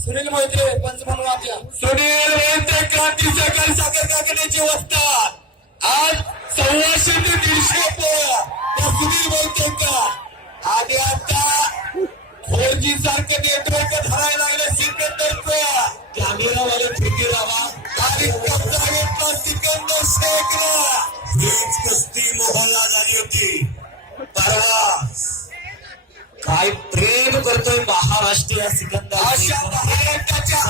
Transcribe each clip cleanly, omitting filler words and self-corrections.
सुनील मोहिते पंचमहाराज सुनील मोहिते क्रांती सहकारी साखर कारखान्याचे वस्ताद आज 150 ते 150 पोळ्या त्या सुनील मोहितेकर आणि आता 4G सारखे नेटवर्क धरायला लागले सिकंदर कॅमेरावाले फिरती राहा आणि कब्जा घेतला सिकंदर शेखला हीच कुस्ती मोहनला झाली होती परवा काय प्रेम करतोय महाराष्ट्रीय सिकंदर अशा महाराष्ट्राच्या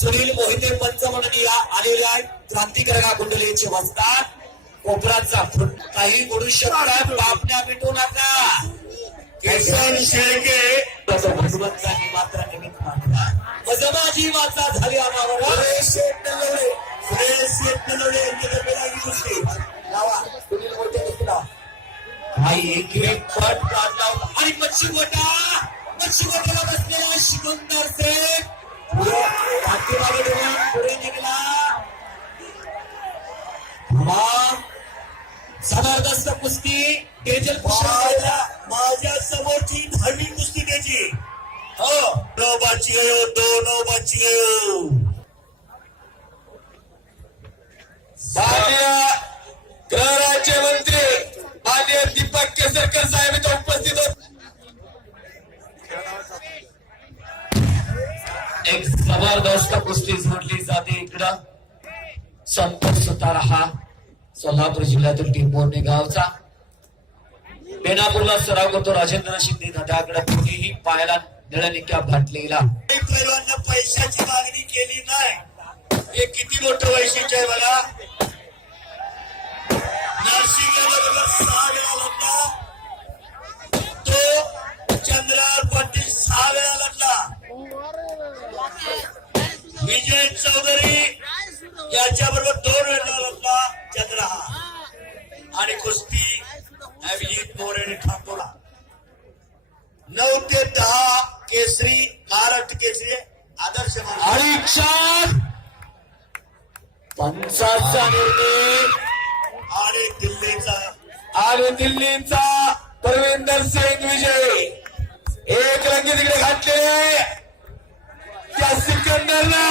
सुनील मोहिते पंच म्हणून आलेले आहेत क्रांतिकारक कुंडलीचे वस्ताद कोपराचा काही बोलू शकतात बापण्या मिटू नका किसन शेळके भगवंतांनी मात्र निमित्त मांडला मजमाजी वाचा झाली आम्हाला एक पट काढला आणि मच्छीगोट्याला बसलेला सिकंदर शेख पुढे निघाला जबरदस्त कुस्ती तेजल माझ्या समोरची धार्मिक कुस्ती त्याची हो नो बाची गयो दोनो बाची गयो माननीय गृहराज्यमंत्री माननीय दीपक केसरकर साहेब इथे उपस्थित होते एक जबरदस्त कुस्ती जोडली जाते इकडं संतोष सुतार हा सोलापूर जिल्ह्यातील टिंबोर्णी गावचा बेनापूरला सराव करतो राजेंद्र शिंदे दादाकडे कोणीही पायाला निळनिक्या घातलेला पैलवांना पैशाची मागणी केली नाही हे किती मोठं वैशिष्ट्य आहे बघा नरसिंह बरोबर 6 वेळा लढला तो चंद्रावर पाटील 6 वेळा लढला विजय चौधरी याच्या बरोबर 2 वेळा लढला चंद्रहा आणि कुस्ती अभिजित मोरे ठाकूरला 9 ते 10 केसरी महाराष्ट्र केसरी आदर्श आणि 4 पंचाचा निर्णय आणि दिल्लीचा परविंदर सिंग विजय एक रंगी तिकडे घातले त्या सिकंदरला